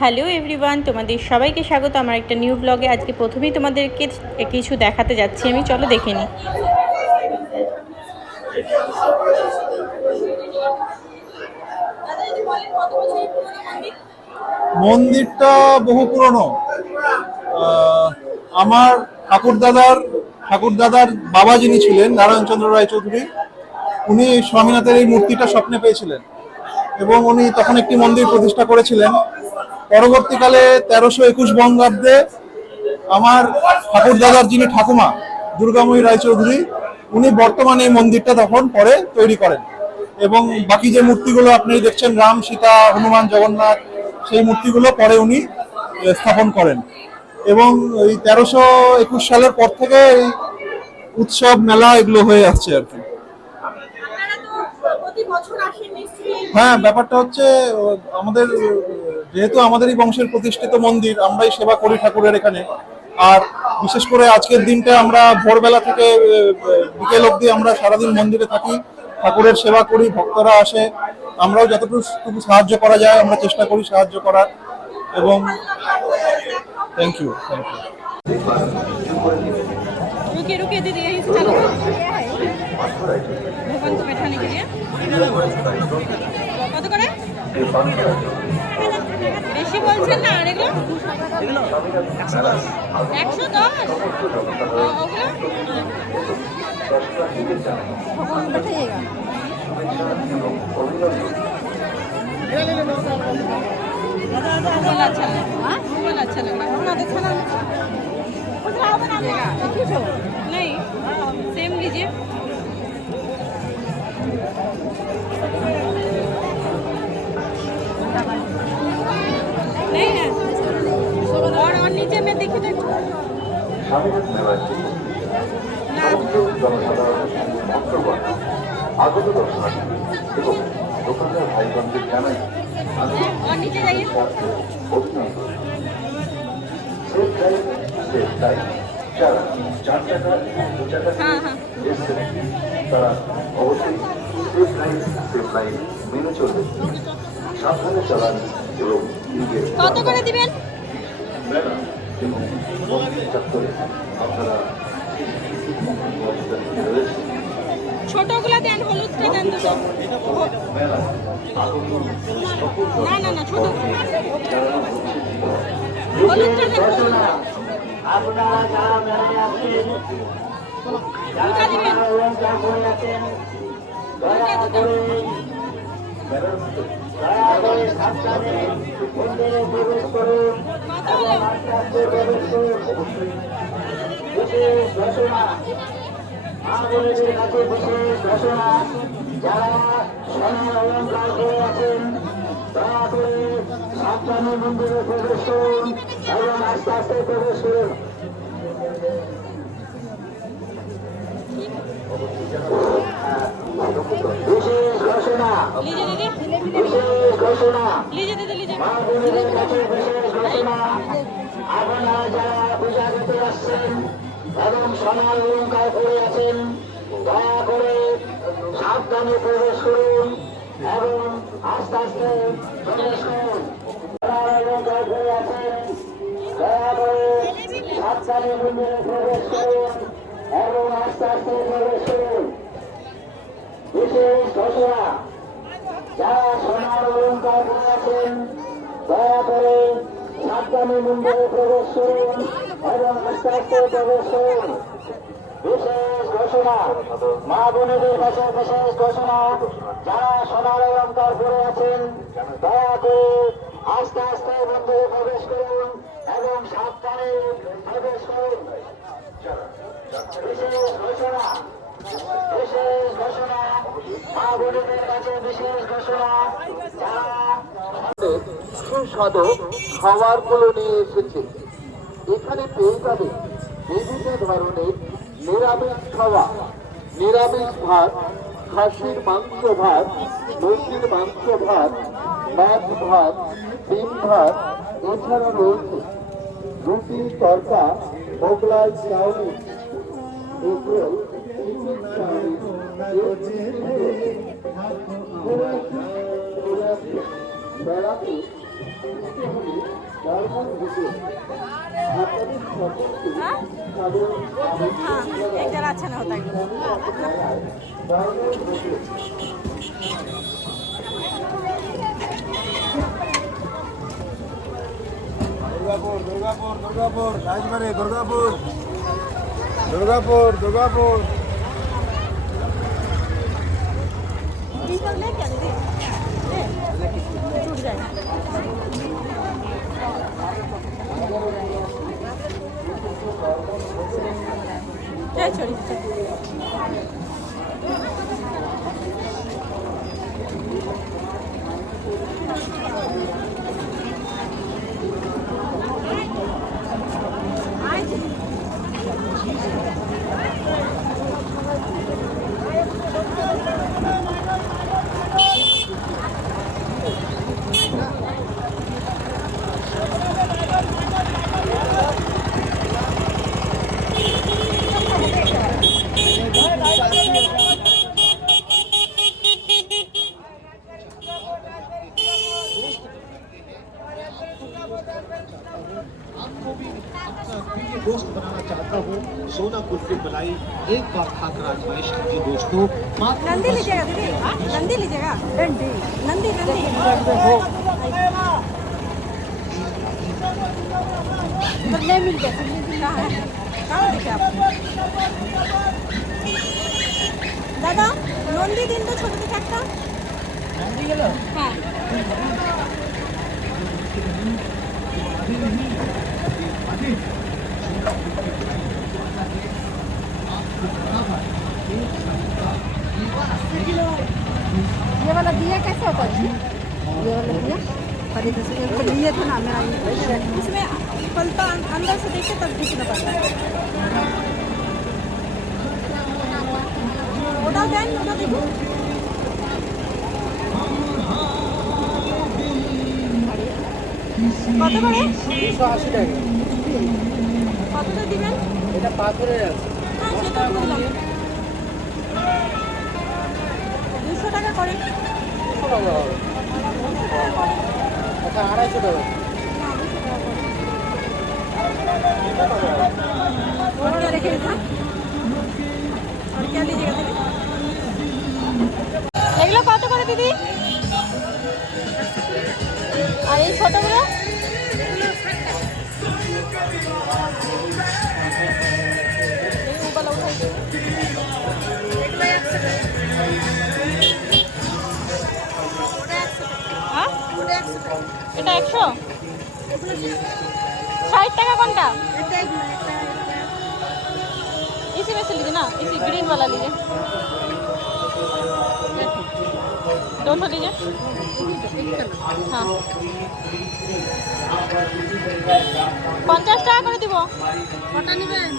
Hello everyone, তোমাদের সবাইকে স্বাগত আমার একটা নিউ ব্লগে। আজকে প্রথমেই তোমাদেরকে কিছু দেখাতে যাচ্ছি আমি, চলো দেখে নিই। মন্দিরটা বহু পুরনো। আমার ঠাকুরদাদার বাবা যিনি ছিলেন নারায়ণচন্দ্র রায়চৌধুরী, উনি স্বামীনাথের এই মূর্তিটা স্বপ্নে পেয়েছিলেন এবং উনি তখন একটি মন্দির প্রতিষ্ঠা করেছিলেন। পরবর্তীকালে 1321 বঙ্গাব্দে আমার ঠাকুরদাদার যিনি ঠাকুমা দুর্গাময়ী রায়চৌধুরী, উনি বর্তমানে এই মন্দিরটা তখন পরে তৈরি করেন এবং বাকি যে মূর্তিগুলো আপনি দেখছেন রাম, সীতা, হনুমান, জগন্নাথ, সেই মূর্তিগুলো পরে উনি স্থাপন করেন। এবং এই 1321 সালের পর থেকে এই উৎসব মেলা এগুলো হয়ে আসছে আর কি। হ্যাঁ, ব্যাপারটা হচ্ছে আমাদের যেহেতু আমাদেরই বংশের প্রতিষ্ঠিত মন্দির, আমরাই সেবা করি ঠাকুরের এখানে। আর বিশেষ করে আজকের দিনটা আমরা ভোরবেলা থেকে বিকেল অবধি আমরা সারাদিন মন্দিরে থাকি, ঠাকুরের সেবা করি, ভক্তরা আসে, আমরাও যতটুকু সাহায্য করা যায় আমরা চেষ্টা করি সাহায্য করার। এবং থ্যাংক ইউ। रुकिए रुकिए दीदी, यहीं से चलो। भगवान को बैठाने के लिए কত করে? বেশি বলছেন না? আর এগুলো 110। ওগুলো ভগবান बैठाइएगा। अच्छा लग रहा है। नहीं, सेम लीजिए। नहीं है और नीचे में देखिए तो और नीचे जाइए। हाँ हाँ তারা অবশ্যই সেফ লাইন মেনে চলবে, সাবধানে চালান এবং কত করে দিবেন? মেলা এবং চত্বরে আপনারা ছোটগুলো দেন, হলুদটা দেন দুটো। না না না, ছোট হলুদটা দেন। আপনারা যারা মেলায় আছেন, যারা অলঙ্কার করে আছেন, দয়া করে সাবধানে মন্দিরে প্রবেশ করুন এবং আস্তে আস্তে প্রবেশ করুন। বিশেষ ঘোষণা, মা বোনেদের কাছে বিশেষ ঘোষণা, যারা সোনার অলঙ্কার করে আছেন দয়া করে সাবধানে মন্দিরে প্রবেশ করুন এবং আস্তে আস্তে প্রবেশ করুন। বিশেষ ঘোষণা, বিশেষ ঘোষণা, মা বোনেদের কাছে বিশেষ ঘোষণা, আপনারা যারা পূজা করতে আসছেন এবং সোনার অলঙ্কার করে আছেন দয়া করে সাবধানে প্রবেশ করুন এবং আস্তে আস্তে প্রবেশ করুন। সোনার অলঙ্কার করে আছেন দয়া করে সাবধানে মন্দিরে প্রবেশ করুন এবং আস্তে আস্তে প্রবেশ করুন। বিশেষ ঘোষণা, যারা সোনার অলঙ্কার করে আছেন দয়া করে সাবধানে মন্দিরে প্রবেশ করুন এবং আস্তে আস্তে প্রবেশ করুন। বিশেষ ঘোষণা, মা বোনেদের কাছে বিশেষ ঘোষণা, যারা সোনার অলঙ্কার করে আছেন দয়া করে আস্তে আস্তে মন্দিরে প্রবেশ করুন এবং সাবধানে প্রবেশ করুন। বিশেষ ঘোষণা, বিশেষ ঘোষণা, মা বোনেদের কাছে বিশেষ ঘোষণা, যারা সুস্বাদু খাবারগুলো নিয়ে এসেছে। এখানে পেয়ে যাবে বিভিন্ন ধরনের নিরামিষ খাবার, নিরামিষ ভাত, খাসির মাংস ভাত, মুরগির মাংস ভাত, মাছ ভাত, ডিম ভাত, এছাড়া রয়েছে রুটি, তরকা, Mughlai chowmein, egg roll, chicken chowmein, বেড়াতে हाँ एक जरा अच्छा ना होता है दुर्गापुर दुर्गापुर दुर्गापुर राजबाड़ी दुर्गापुर दुर्गापुर दुर्गापुर छूट जाएगा चल छोड़ी दोस्त बनाना चाहता हूँ सोना कुल्फी मलाई एक बार खाकर आजमाइश कीजिए दोस्तों। नंदी लीजिएगा दीदी नंदी लीजिएगा नंदी नंदी नहीं मिल गया कहाँ देखिए आप दादा नंदी दिन तो ছোট থেকে একটা হ্যাঁ ये वाला दिया कैसे होता है ये वाला दिया खरीद से लिए थे ना मेरा इसमें फलता अंदर से देखे तब दिखना पड़ता है ওটাও দেন ওটা দেখুন কত করে 280 টাকা কতটা দিবেন এটা পাথরের আছে হ্যাঁ সেটা বললাম 200 টাকা করে 200 টাকা হবে আচ্ছা 250 টাকা और क्या रखेगा था और क्या लीजिएगा दीदी এগুলো কত করে দিদি আর এই ছোটগুলো এই মোবাইল উঠাই দিই এটা 100 60 টাকা কোনটা इसी में से लीजिए ना इसी ग्रीन वाला लीजिए 200 लीजिए हाँ 50 টাকা করে দিব কটা নেবেন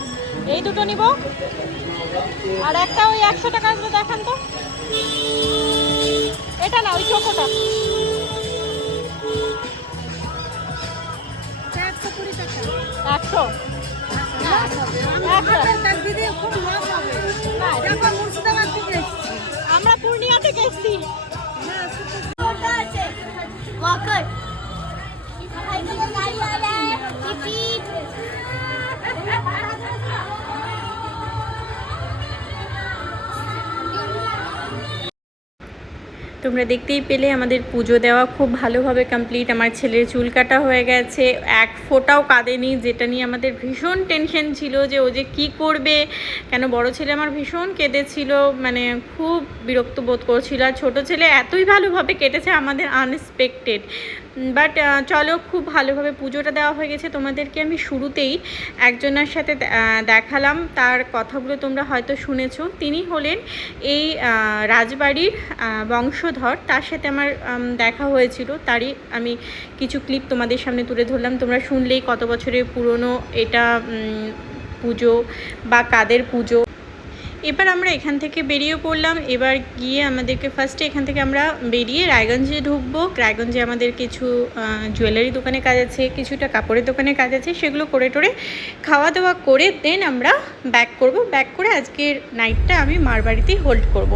এই দুটো নিব আর একটা ওই 100 টাকা করে দেখান তো এটা না ওই চোখটা 120 টাকা 100 আমরা পূর্ণিয়া থেকে এসেছি তোমরা দেখতেই পেলে আমাদের পুজো দেওয়া খুব ভালোভাবে কমপ্লিট আমার ছেলের চুল কাটা হয়ে গেছে এক ফোঁটাও কাঁদেনি যেটা নিয়ে আমাদের ভীষণ টেনশন ছিল যে ও যে কী করবে কেন বড় ছেলে আমার ভীষণ কেঁদেছিল মানে খুব বিরক্ত বোধ করছিল আর ছোটো ছেলে এতই ভালোভাবে কেটেছে আমাদের আনএক্সপেক্টেড বাট চলো খুব ভালোভাবে পুজোটা দেওয়া হয়ে গেছে তোমাদেরকে আমি শুরুতেই একজনের সাথে দেখালাম তার কথাগুলো তোমরা হয়তো শুনেছো তিনি হলেন এই রাজবাড়ির বংশধর তার সাথে আমার দেখা হয়েছিল তারই আমি কিছু ক্লিপ তোমাদের সামনে তুলে ধরলাম তোমরা শুনলেই কত বছরের পুরনো এটা পুজো বা কাদের পুজো এবার আমরা এখান থেকে বেরিয়ে পড়লাম এবার গিয়ে আমাদেরকে ফার্স্টে এখান থেকে আমরা বেরিয়ে রায়গঞ্জে ঢুকবো রায়গঞ্জে আমাদের কিছু জুয়েলারি দোকানে কাজ আছে কিছুটা কাপড়ের দোকানে কাজ আছে সেগুলো করে টোরে খাওয়া দাওয়া করে দেন আমরা ব্যাক করব ব্যাক করে আজকের নাইটটা আমি মার বাড়িতেই হোল্ড করব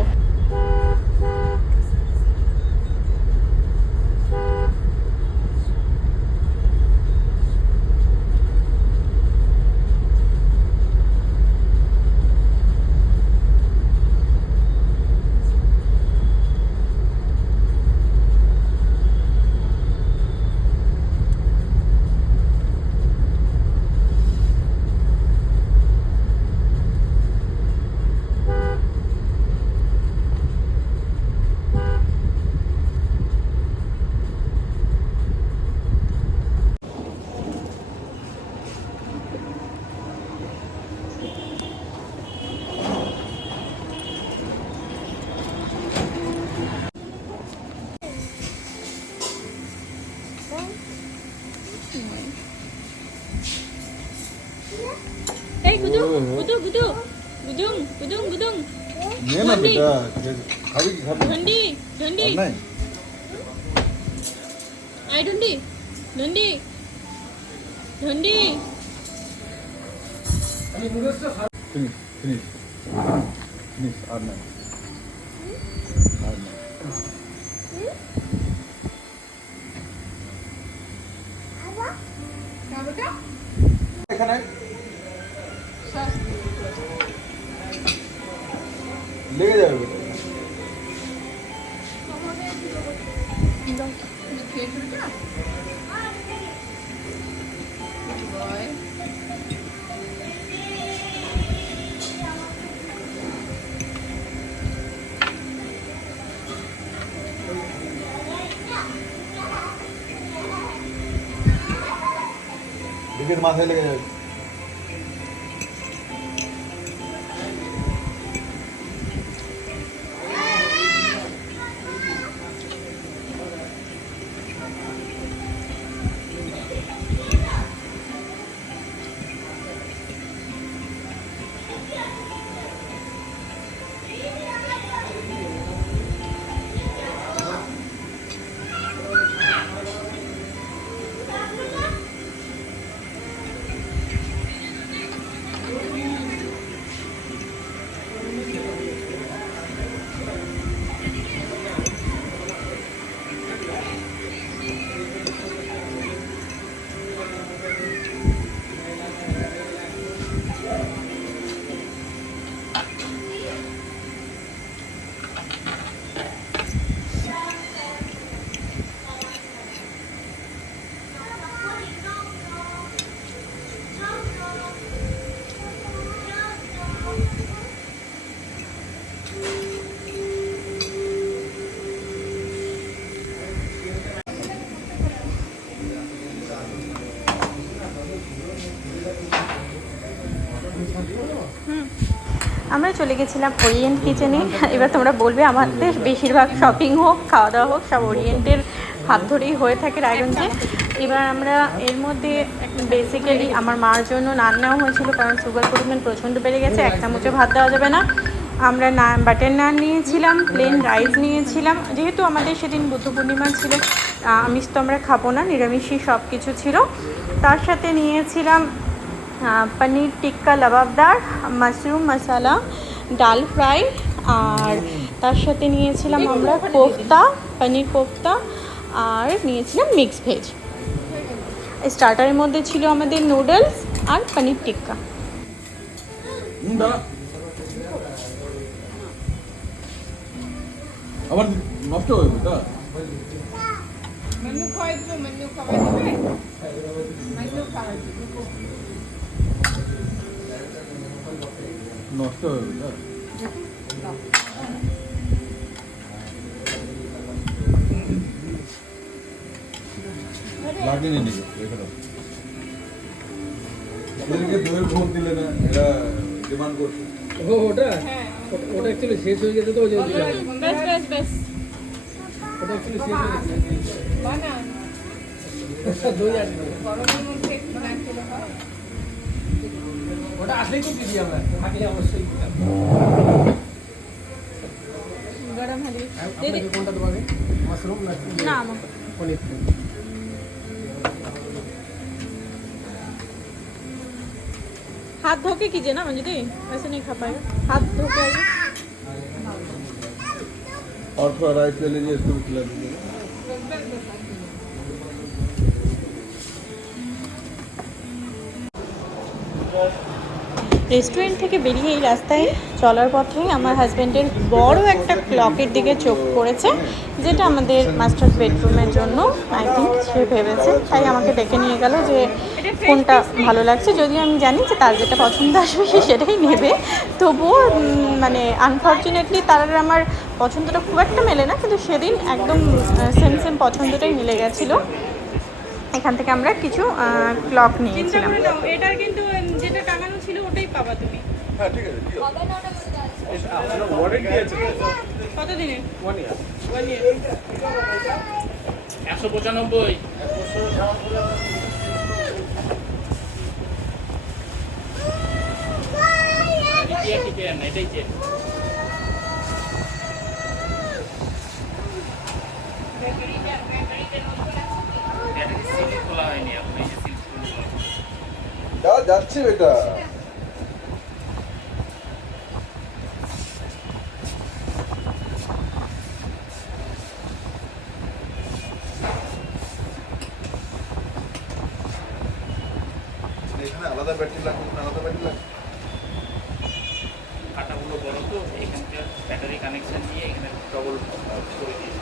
এই গুদু গুদু গুদু গুদুং গুদুং গুদুং নে না বেটা, খাবি কি খাবি? ঢন্ডি ঢন্ডি নাই আই ঢন্ডি ঢন্ডি ঢন্ডি ফিনিশ ফিনিশ ফিনিশ, আর নাই আর নাই। এখানে লেগে যাবে বেটা। দিকের মাথায় লেগে যাবে। আমরা চলে গেছিলাম ওরিয়েন্ট কিচেনে। এবার তোমরা বলবে আমাদের বেশিরভাগ শপিং হোক খাওয়া দাওয়া হোক সব ওরিয়েন্টের হাত ধরেই হয়ে থাকে রায়গঞ্জে। এবার আমরা এর মধ্যে বেসিক্যালি আমার মার জন্য নান নেওয়া হয়েছিল, কারণ সুগার পরিমাণ প্রচণ্ড বেড়ে গেছে, এক চামচও ভাত দেওয়া যাবে না। আমরা বাটার নান নিয়েছিলাম, প্লেন রাইস নিয়েছিলাম, যেহেতু আমাদের সেদিন বুদ্ধ পূর্ণিমা ছিল, আমিষ তো আমরা খাবো না, নিরামিষই সব কিছু ছিল। তার সাথে নিয়েছিলাম পনির টিক্কা লবাবদার, মাশরুম মশালা, ডাল ফ্রাই, আর তার সাথে নিয়েছিলাম আমরা কোফতা, পনির কোফতা, আর নিয়েছিলাম মিক্স ভেজ। স্টার্টারের মধ্যে ছিল আমাদের নুডলস আর পনির টিক্কা। আবার নষ্ট হয়ে যাবে তা নষ্ট হয়ে যাবে তা লাগেনি নাকি এখানে এদেরকে দইয়ের ভোট দিলে না, এরা ডিমান্ড করছে। ওটা ওটা অ্যাকচুয়ালি শেষ হয়ে যেত তো ওই যে বেশ বেশ বেশ ওটা অ্যাকচুয়ালি শেষ হয়ে গেছে দই আসবে ওটা আসলেই তো দিদি আমরা থাকলে অবশ্যই গরম হলে আপনাকে কোনটা দেবে মাশরুম না আমার পনির हाथ धो के कीजिए ना मंजूदी, ऐसे नहीं खा पाएगा, हाथ धो के आइए। और थोड़ा राइस ले लीजिए, इसको भी खिला दीजिए। রেস্টুরেন্ট থেকে বেরিয়ে এই রাস্তায় চলার পথে আমার হাজব্যান্ডের বড় একটা ক্লকের দিকে চোখ পড়েছে, যেটা আমাদের মাস্টার বেডরুমের জন্য আই থিঙ্ক সে ভেবেছে, তাই আমাকে ডেকে নিয়ে গেল যে কোনটা ভালো লাগছে। যদিও আমি জানি যে তার যেটা পছন্দ আসবে সে সেটাই নেবে, তবুও মানে আনফর্চুনেটলি তার আর আমার পছন্দটা খুব একটা মেলে না, কিন্তু সেদিন একদম সেম সেম পছন্দটাই মিলে গেছিলো। এখান থেকে আমরা কিছু ক্লক নিয়েছিলাম। এটা কিন্তু যেটা টাঙানো ছিল ওটাই পাবা তুমি। হ্যাঁ ঠিক আছে, ওয়ারেন্টি আছে কত দিনের? 1 ইয়ার। 1 ইয়ার। 195 এটাই চেন খোলা হয়নি এখন এই যে সিল যাচ্ছে এটা এখানে আলাদা ব্যাটারি লাগবে না, আলাদা ব্যাটারি লাগবে। কাটাগুলো বড় তো এখানকার ব্যাটারি কানেকশন নিয়ে এখানে ডবল করে দিয়েছি